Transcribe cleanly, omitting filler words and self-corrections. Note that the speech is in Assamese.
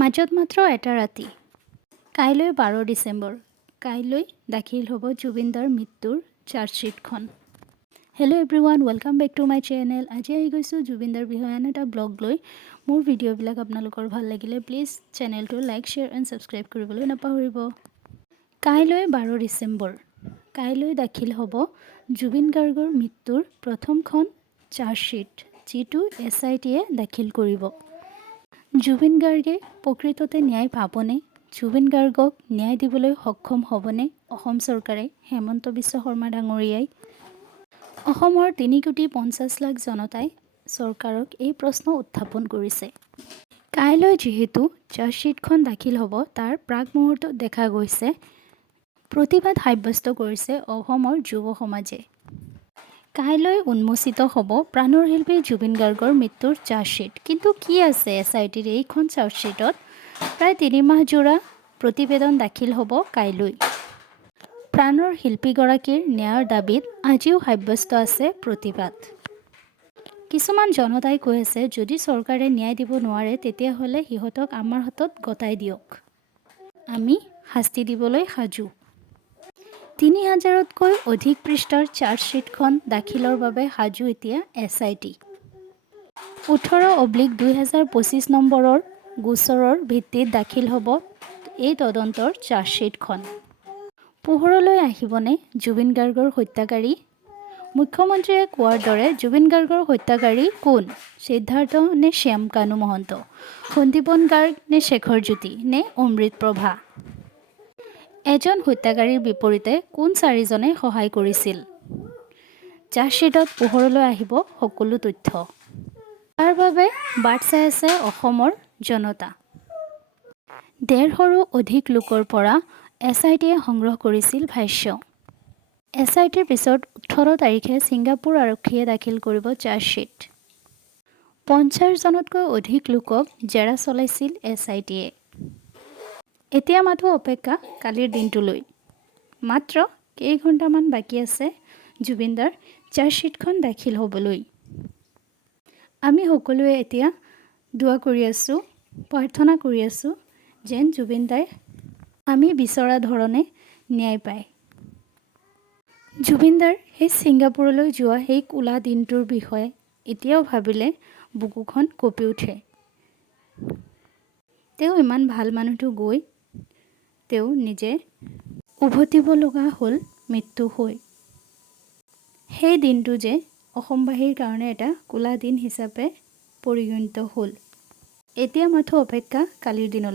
মাজত মাত্ৰ এটা ৰাতি। কাইলৈ 12 ডিচেম্বৰ। কাইলৈ দাখিল হ'ব জুবিনদাৰ মৃত্যুৰ চাৰ্জশ্বিটখন। Hello' everyone, welcome back to my channel. আজি আহি গৈছোঁ জুবিনদাৰ বিষয়ে আন এটা ব্লগ লৈ। মোৰ ভিডিঅ'বিলাক আপোনালোকৰ ভাল লাগিলে প্লিজ চেনেলটো লাইক, শ্বেয়াৰ এণ্ড ছাবস্ক্ৰাইব কৰিবলৈ নাপাহৰিব। কাইলৈ 12 ডিচেম্বৰ। কাইলৈ দাখিল হ'ব জুবিন গাৰ্গৰ মৃত্যুৰ প্ৰথমখন চাৰ্জশ্বিট, যিটো SITয়ে দাখিল কৰিব। জুবিন গাৰ্গে প্ৰকৃততে ন্যায় পাবনে? জুবিন গাৰ্গক ন্যায় দিবলৈ সক্ষম হ'বনে অসম চৰকাৰে? হেমন্ত বিশ্ব শৰ্মা ডাঙৰীয়াই অসমৰ 3,50,00,000 জনতাই চৰকাৰক এই প্ৰশ্ন উত্থাপন কৰিছে। কাইলৈ যিহেতু চাৰ্জশ্বিটখন দাখিল হ'ব, তাৰ প্ৰাক মুহূৰ্তত দেখা গৈছে প্ৰতিবাদ সাব্যস্ত কৰিছে অসমৰ যুৱ সমাজে। কাইলৈ উন্মোচিত হ'ব প্ৰাণৰ শিল্পী জুবিন গাৰ্গৰ মৃত্যুৰ চাৰ্জশ্বিট। কিন্তু কি আছে SITৰ এইখন চাৰ্জশ্বিটত? প্ৰায় 3 মাহ জোৰা প্ৰতিবেদন দাখিল হ'ব কাইলৈ। প্ৰাণৰ শিল্পীগৰাকীৰ ন্যায়ৰ দাবীত আজিও সাব্যস্ত আছে প্ৰতিবাদ। কিছুমান জনতাই কৈ আছে, যদি চৰকাৰে ন্যায় দিব নোৱাৰে তেতিয়াহ'লে সিহঁতক আমাৰ হাতত গতাই দিয়ক, আমি শাস্তি দিবলৈ সাজু। 3,000তকৈ অধিক পৃষ্ঠাৰ চাৰ্জশ্বিটখন দাখিলৰ বাবে সাজু এতিয়া SIT। 18/2025 নম্বৰৰ গোচৰৰ ভিত্তিত দাখিল হ'ব এই তদন্তৰ চাৰ্জশ্বিটখন। পোহৰলৈ আহিবনে জুবিন গাৰ্গৰ হত্যাকাৰী? মুখ্যমন্ত্ৰীয়ে কোৱাৰ দৰে জুবিন গাৰ্গৰ হত্যাকাৰী কোন? সিদ্ধাৰ্থ নে শ্যাম কানু মহন্ত? সন্দীপন গাৰ্গ নে শেখৰ জ্যোতি নে অমৃত প্ৰভা? এজন হত্যাকাৰীৰ বিপৰীতে কোন 4জনে সহায় কৰিছিল? চাৰ্জশ্বিটত পোহৰলৈ আহিব সকলো তথ্য। তাৰ বাবে বাট চাই আছে অসমৰ জনতা। 150ৰো অধিক লোকৰ পৰা SITয়ে সংগ্ৰহ কৰিছিল ভাষ্য। SITৰ পিছত 18 তাৰিখে ছিংগাপুৰ আৰক্ষীয়ে দাখিল কৰিব চাৰ্জশ্বিট। 50জনতকৈ অধিক লোকক জেৰা চলাইছিল SITয়ে। এতিয়া মাথো অপেক্ষা কালিৰ দিনটোলৈ। মাত্ৰ কেইঘণ্টামান বাকী আছে জুবিনদাৰ চাৰ্জশ্বিটখন দাখিল হ'বলৈ। আমি সকলোৱে এতিয়া দোৱা কৰি আছোঁ, প্ৰাৰ্থনা কৰি আছোঁ যেন জুবিনদাই আমি বিচৰা ধৰণে ন্যায় পায়। জুবিনদাৰ সেই ছিংগাপুৰলৈ যোৱা সেই ক'লা দিনটোৰ বিষয়ে এতিয়াও ভাবিলে বুকুখন কঁপি উঠে। তেওঁ ইমান ভাল মানুহটো গৈ তেওঁ নিজে উভতিব লগা হ'ল মৃত্যু হৈ। সেই দিনটো যে অসমবাসীৰ কাৰণে এটা ক'লা দিন হিচাপে পৰিগণিত হ'ল। এতিয়া মাথো অপেক্ষা কালিৰ দিনলৈ।